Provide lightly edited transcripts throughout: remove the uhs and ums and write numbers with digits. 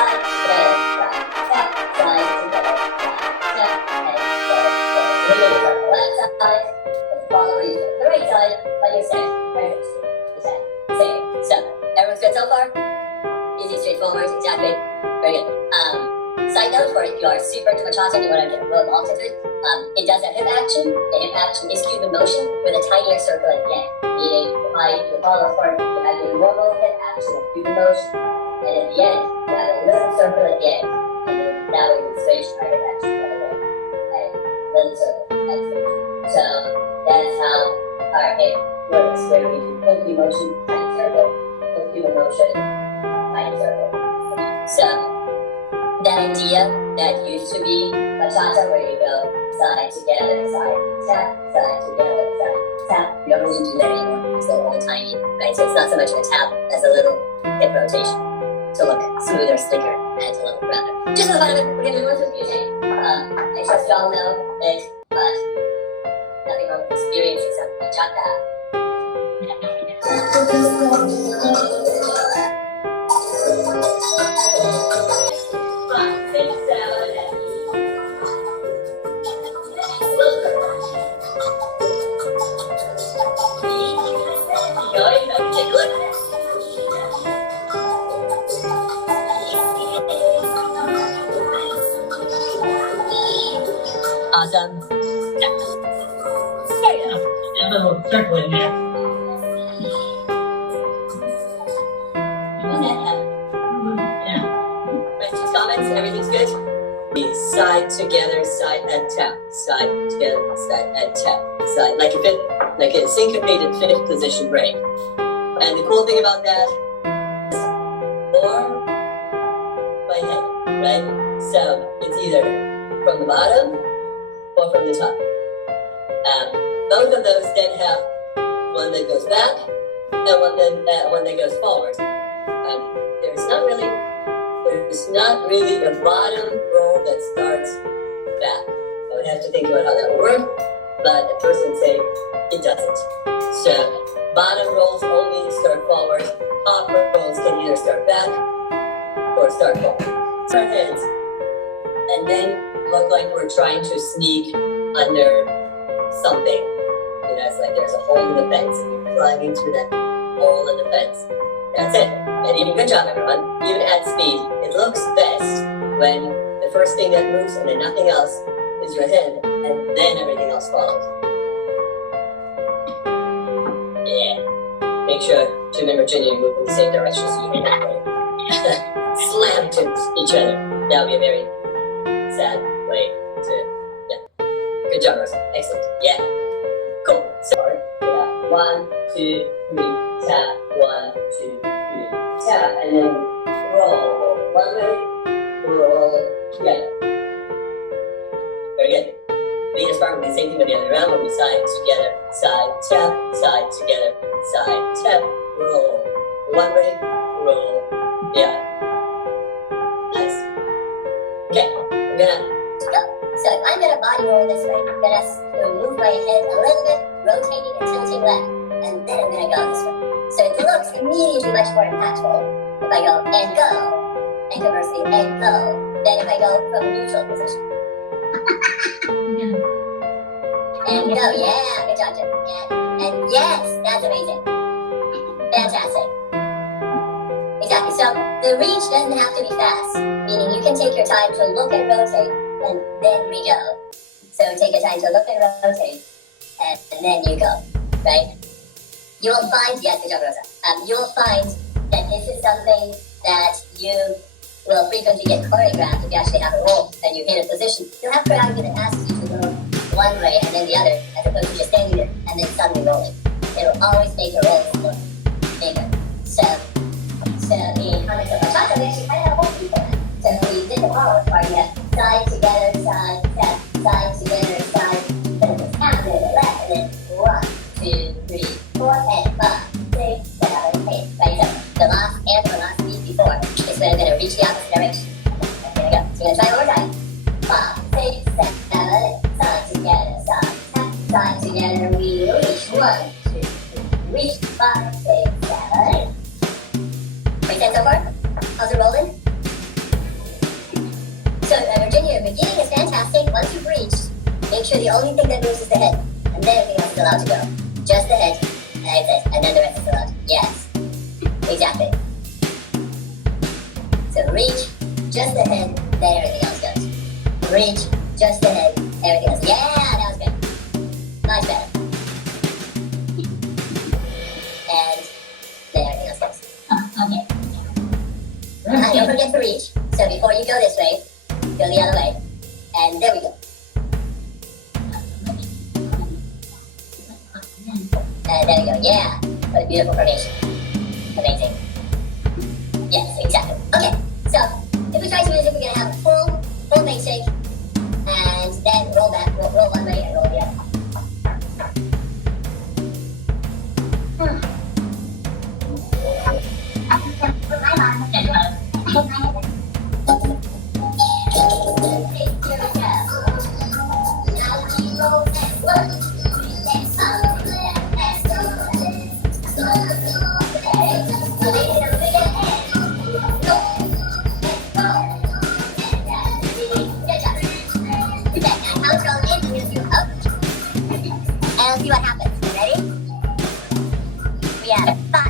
side, together, side, tap, side, together, side, tap, and go. Moving from the left side, and following from the right side, like you're saying, right next to the same. So, everyone's good so far? Easy, straightforward, exactly. Very good. Side note for if you are super into bachata and you want to get real involved into it, it does a hip action. The hip action is Cuban motion with a tinier circle at the end. Meaning, if you follow part, you have your normal hip action of Cuban motion, and at the end, you have a little circle at the end, and then that way you switch our hip action the other way, and little circle and switch. So that's how our hip works, where we do Cuban motion, tiny circle, Cuban motion, tiny circle. So that idea that used to be bachata, where you go side together, side tap, side together, side tap. You don't really do that anymore. It's a little tiny, right? So it's not so much of a tap as a little hip rotation to look smoother, slicker, and to look rounder. Just for the fun of it, we're going to do more with music. I trust you all know it, but nothing wrong with experiencing some bachata. Awesome. A little circle in there. Questions, comments? Everything's good? Side together, side and tap. Side together, side and tap. Side like a syncopated fifth position break. And the cool thing about that is or by head, right? So it's either from the bottom or from the top. Both of those then have one that goes back and one that goes forward. There's not really a bottom roll that starts back. I would have to think about how that would work, but at first I'd say it doesn't. So bottom rolls only start forward. Top rolls can either start back or start forward. Start heads, and then look like we're trying to sneak under something. You know, it's like there's a hole in the fence and you're climbing through that hole in the fence. That's it. And even good job, everyone. Even at speed, it looks best when the first thing that moves and then nothing else is your head, and then everything else follows. Yeah. Make sure Jim and Virginia move in the same direction so you don't slam into each other. That would be a very sad way to, yeah. Good job, Rosa. Excellent. Yeah. Cool. So, yeah. 1, 2, 3, tap. 1, 2, 3, tap. And then roll. One way, roll together. Very good. Venus part will be the same thing but the other way around. We'll be side together, side tap, side together, side tap, roll. One way, roll. Yeah. Nice. Okay, we're gonna go. So if I'm gonna body roll this way, I'm gonna move my head a little bit, rotating and tilting left, and then I'm gonna go this way. So it looks immediately much more impactful if I go and go, and conversely and go, than if I go from neutral position. And go, yeah, good job, Jim. And yes, that's amazing. Fantastic. Exactly. So the reach doesn't have to be fast, meaning you can take your time to look and rotate, and then we go. So take your time to look and rotate, and then you go, right? You will find, yes, good job, Rosa. You will find that this is something that you will frequently get choreographed if you actually have a roll and you hit a position. You'll have choreography that asks you to move one way and then the other, as opposed to just standing there and then suddenly rolling. It'll always make your rolls look bigger. So in context of bachata, we actually kind of have a whole people. So we did the follow part. We have side together, side tap, side together, side. Then it's half to the left, and then 1, 2, 3, 4, and 5, 6, 7, 8. Right. So the last and the last beat before is when I'm going to reach the opposite direction. There we go. So you're going to try one more time. 5, 6, 7, 8. Side together, side tap, side together. We reach 1, 2, 3, reach 5, 6, 7, 8. Make sense so far? How's it rolling? once you've reached, make sure the only thing that moves is the head, and then everything else is allowed to go. Just the head, and that's it, and then the rest is allowed. Yes, exactly. So reach, just the head, then everything else goes. Reach, just the head, everything else. Yeah, that was good. Much better. And then everything else goes. Okay. Don't forget to reach. So before you go this way, go the other way. And there we go. And there we go. Yeah. What a beautiful formation. Amazing. Yes, exactly. Okay. So if we try to music, we're gonna have a full leg shake, and then roll back. Roll one way and roll the other. And see what happens. Ready? We have 5,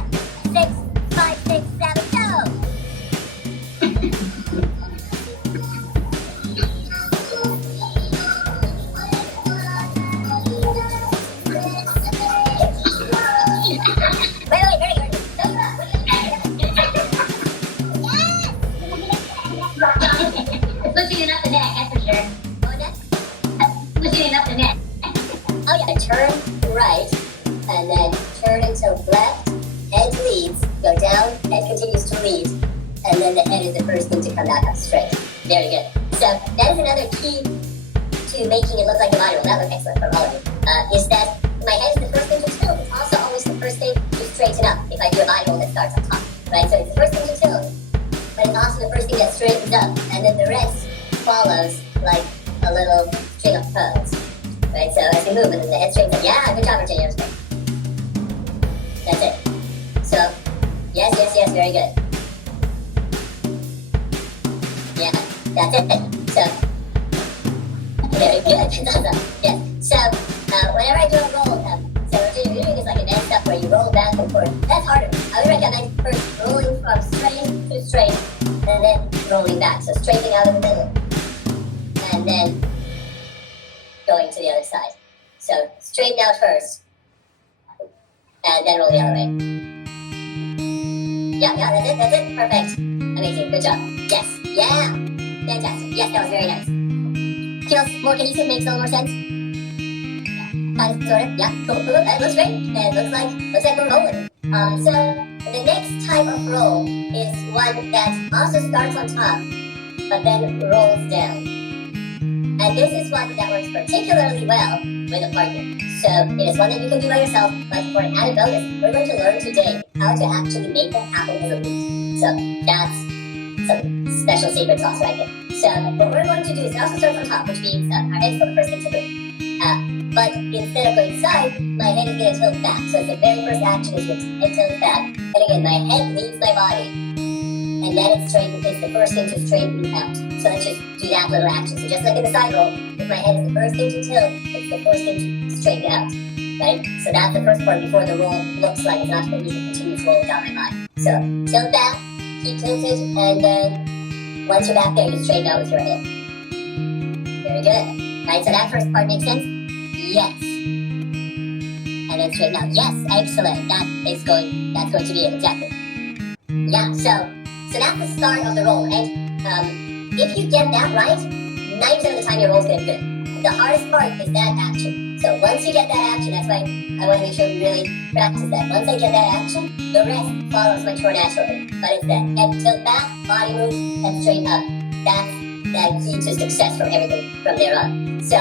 6, 5, 6, 7, go! Wait, very good. It's loosening up the neck, that's for sure. What was that? Loosening up the neck. Oh yeah, turn right, and then turn until left, head leads, go down, head continues to lead, and then the head is the first thing to come back up straight. Very good. So that is another key to making it look like a body roll. That looked excellent from all of you. Is that my head is the first thing to tilt. It's also always the first thing to straighten up if I do a body roll that starts on top. Right? So it's the first thing to tilt, but it's also the first thing that straightens up, and then the rest follows like a little string of pearls. Right, so as we move, and then the head straightens up. Yeah, good job, Virginia. That was great. That's it. So, yes, very good. Yeah, that's it. So, very good. That's awesome. Yes. So, whenever I do a roll, so Virginia, you're doing is like a dance stuff where you roll back and forth. That's harder. I would recommend first rolling from straight to straight, and then rolling back. So straightening out in the middle, and then going to the other side. So straighten out first, and then roll the other way. Yeah, that's it, perfect. Amazing, good job. Yes, yeah, fantastic. Yes, that was very nice. Feels more cohesive, makes a little more sense. Kind of, sort of, yeah, cool, that looks great. And looks like we're rolling. So the next type of roll is one that also starts on top, but then rolls down. And this is one that works particularly well with a partner. So it is one that you can do by yourself, but for an added bonus, we're going to learn today how to actually make that happen as a loop. So that's some special secret sauce right there. So what we're going to do is it also starts on top, which means our head is the first thing to move. But instead of going side, my head is going to tilt back. So the very first action is with head tilt back. And again, my head leads my body. And then it's the first thing to straighten out. So let's just do that little action. So just like in the side roll, if my head is the first thing to tilt, it's the first thing to straighten out. Right? So that's the first part before the roll looks like it's not going to be continuous roll down my body. So tilt back, keep tilted, and then once you're back there, you straighten out with your head. Very good. Right? So that first part makes sense? Yes. And then straighten out. Yes, excellent. That's going to be it, exactly. Yeah, so that's the start of the roll, right? If you get that right, 90% of the time your roll's gonna be good. The hardest part is that action. So once you get that action, that's why I want to make sure we really practice that. Once I get that action, the rest follows much more naturally. But it's that head tilt back, body moves, and straighten up. That's the key to success from everything from there on. So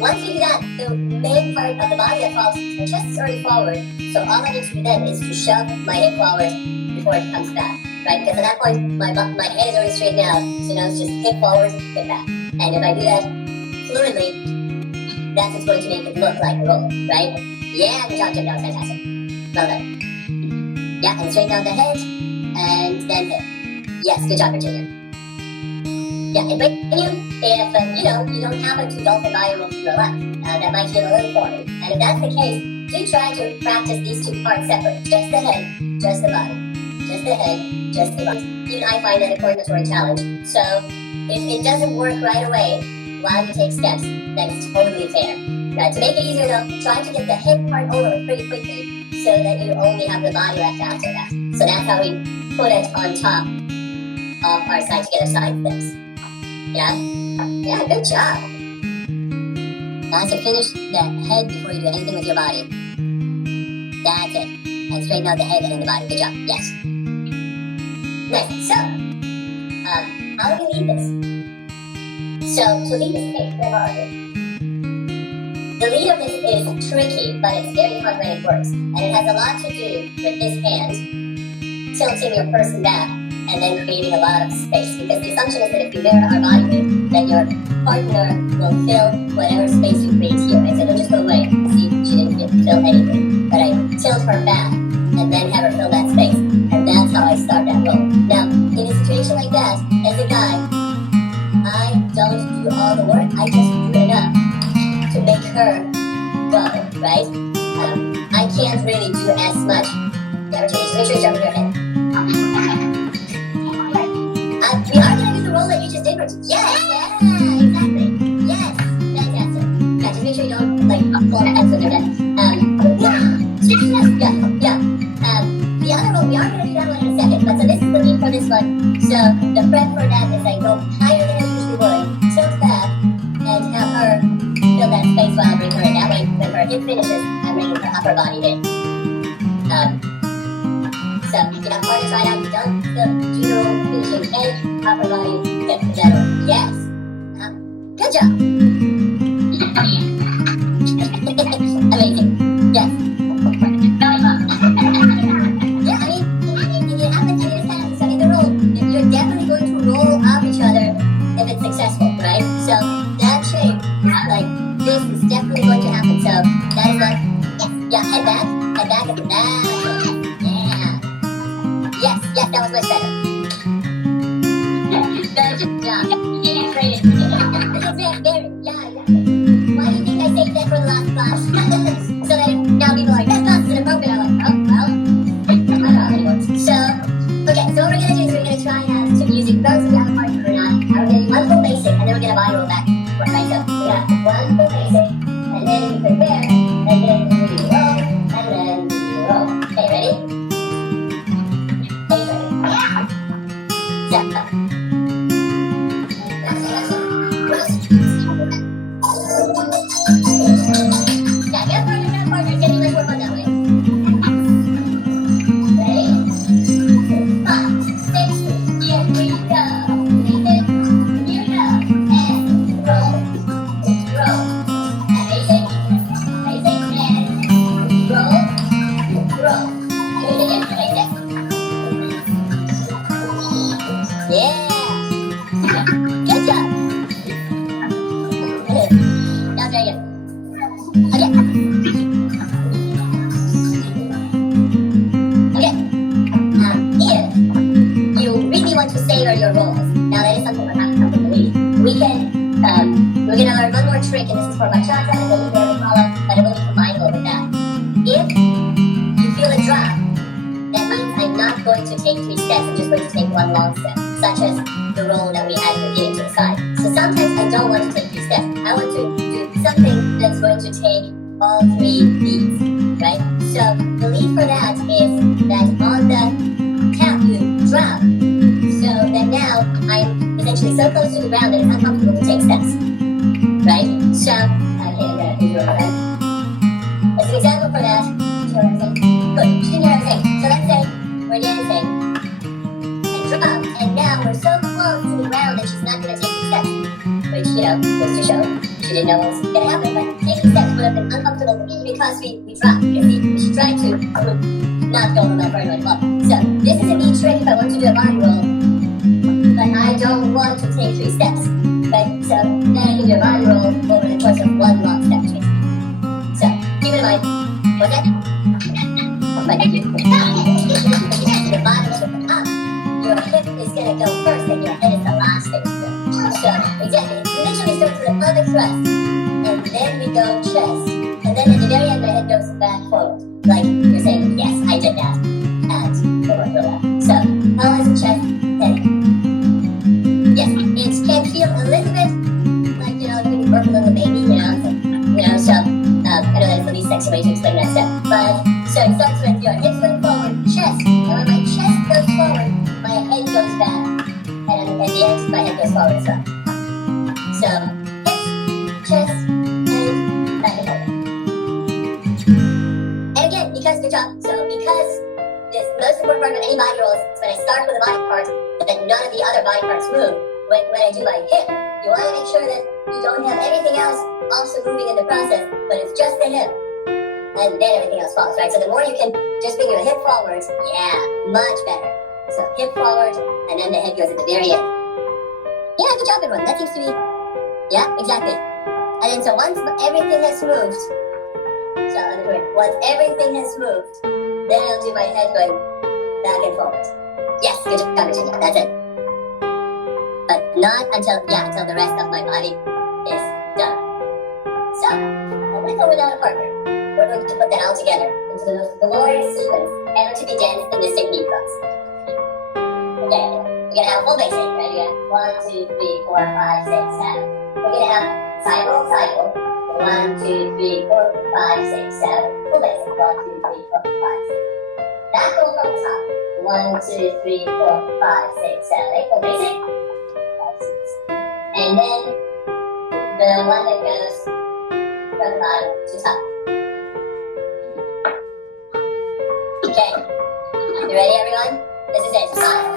once you do that, the main part of the body that falls, my chest is already forward. So all I need to do then is to shove my hip forward before it comes back. Right? Because at that point, my head is already straightened out. So now it's just hip forward, hip back. And if I do that fluidly, that's what's going to make it look like a roll, right? Yeah, good job, Jim. That was fantastic. Well done. Yeah, and straighten out the head, and then hip. Yes, good job, Virginia. Yeah, and when if you don't happen to dolphin body roll through your life, that might feel a little foreign. And if that's the case, do try to practice these two parts separate. Just the head, just the body. Just the head, just the body. Even I find that a coordinatory challenge. So if it doesn't work right away while you take steps, that's totally fair. Right? To make it easier though, try to get the head part over with pretty quickly so that you only have the body left after that. So that's how we put it on top of our side together side steps. Yeah? Yeah, good job. So finish the head before you do anything with your body. That's it. And straighten out the head and then the body. Good job. Yes. Next. So, how do we lead this? So, to lead this case, where are you? The lead of this is tricky, but it's very hard when it works. And it has a lot to do with this hand tilting your person back and then creating a lot of space. Because the assumption is that if you mirror our body weight, then your partner will fill whatever space you create here. And so it'll just go away. See, she didn't fill anything. But I tilt her back and then have her fill that space. And that's how I start that roll. Now, in a situation like that, as a guy, I don't do all the work. I just do enough to make her go, right? I can't really do as much. Yeah, just make sure you jump with your head. We are going to do the roll that you just did. Yes, yeah, exactly. Yes, fantastic. Yeah, just make sure you don't pull the heads when they're done. Yeah. The other roll, we are going to do that one in a second. But so this is the lead for this one. So the prep for that is I go higher than I usually would, tilt back, and have her fill that space while I bring her in. That way, when her hip finishes, I'm bringing her upper body in. So you can have partners right out. You've done the judo, finishing head, upper body, hip, etc. Yes. Good job. Amazing. Yes. Yeah, I mean, you have to do this kind of study the roll. You're definitely going to roll off each other if it's successful, right? So that shape, like this, is definitely going to happen. So that is what. Yes. Yeah. Head back is that. Yes, that was much better. Good job. Yeah, great. Very, yeah, exactly. Why do you think I saved that for the last class? So that now people are like, that class is inappropriate. I'm like, oh, well, I don't know anymore. So, okay, so what we're going to do is we're going to try to use it regardless of the other part or not. And we're going to do one full basic, and then we're going to body roll back. Right, so we got one full basic, and then we prepare, and then we roll, and then we roll. Okay, ready? Your roles. Now that is something we're having to believe. We're gonna learn one more trick, and this is for Bachata, and then we'll follow, but I will be mindful with that. If you feel a drop, that means I'm not going to take 3 steps, I'm just going to take 1 long step, such as the roll that we had in the beginning to the side. So sometimes I don't want to take 3 steps. I want to do something that's going to take all 3 beats, right? So the lead for that is that on the tap you drop. So that now I'm essentially so close to the ground that it's uncomfortable to take steps, right? So, okay, I'm gonna right? As an example for that, she heard everything. Good, she didn't hear everything. So let's say we're dancing and drop, and now we're so close to the ground that she's not gonna take 2 steps, which, goes to show she didn't know what was gonna happen, but taking steps would have been uncomfortable for me because we dropped. Because she tried to, I would not go on that very much up. So this is a neat trick if I want to do a body roll. But I don't want to take 3 steps, right? So then I can do a body roll over the course of 1 long step change. So keep it in mind. What's that? The bottom should come up. Your hip is gonna go first, and your head is the last thing to go. thrust, and then we go chest, and then at the very end my head goes back forward, like you're saying, yes, I did that, and forward. So, how is the chest heading? Yes, it can feel a little bit like, when you birth a little baby, so, I know that's the least sexy way to explain that step, but, so it starts with your hips going forward, chest, and when my chest goes forward, my head goes back, and at the end, my head goes forward as well. So, hips, chest, and back and forward. And again, because good job. So because the most important part of any body roll is when I start with a body part, that none of the other body parts move. When I do my hip, you want to make sure that you don't have everything else also moving in the process, but it's just the hip. And then everything else follows, right? So the more you can just bring your hip forwards, yeah, much better. So hip forward, and then the head goes at the very end. Yeah, good job, everyone. That seems to be, yeah, exactly. And then so once everything has moved, so once everything has moved, then I'll do my head going back and forward. Yes, good job, Virginia. That's it. But not until the rest of my body is done. So, with or without a partner, we're going to put that all together into the most glorious sequence ever to be danced in this technique class. Okay, we're gonna have full basic, right? You got 1, 2, 3, 4, 5, 6, 7. We're gonna have side roll, 1, 2, 3, 4, 5, 6, 7. Full basic, 1, 2, 3, 4, 5, 6. Back roll from the top. 1, 2, 3, 4, 5, 6, 7. Full basic. And then the one that goes from the bottom to top. Okay. You ready, everyone? This is it. Side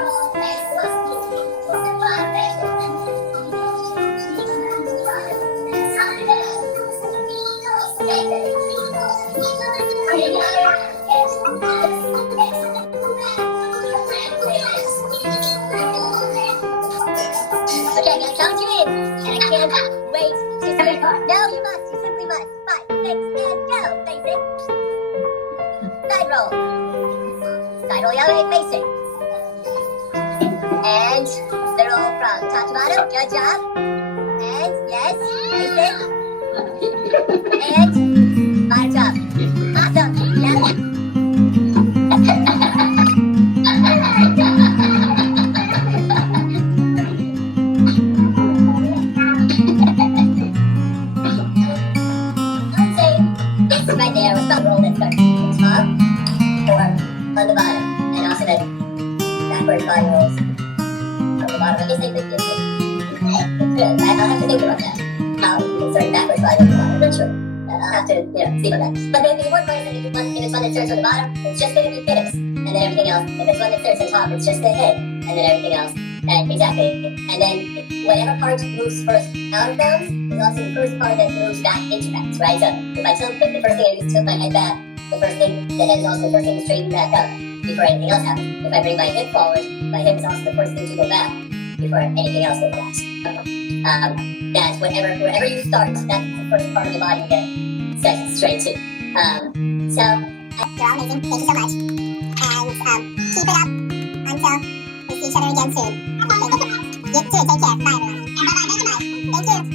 roll, Okay, I'm gonna count you in, and I can't wait to see. No, you must. You simply must. 5, 6, and go. Basic. Side roll. Side roll the other way, basic. And the roll from top to bottom. Good job. And yes, basic. And bottom top. Awesome. Yeah. Right there was some roll that starts from the top or on the bottom, and also the backwards body rolls from the bottom. I guess they could get good. I'll have to think about that. Backwards body rolls from the bottom. I'm not sure. I'll have to see about that. But the important part is that if it's one that starts from the bottom, it's just going to be hips, and then everything else. If it's one that starts on top, it's just the head, and then everything else. Exactly. And then whatever part moves first out of bounds is also the first part that moves back into bounds, right? So if I tilt, the first thing I do is tilt my head back, the head is also the first thing to straighten back up before anything else happens. If I bring my hip forward, my hip is also the first thing to go back before anything else goes back. That's wherever you start, that's the first part of your body you get set straight to. So, you're all amazing. Thank you so much. And keep it up until we see each other again soon. You too. Take care. Bye, everyone. Bye-bye. Thank you. Bye. Thank you.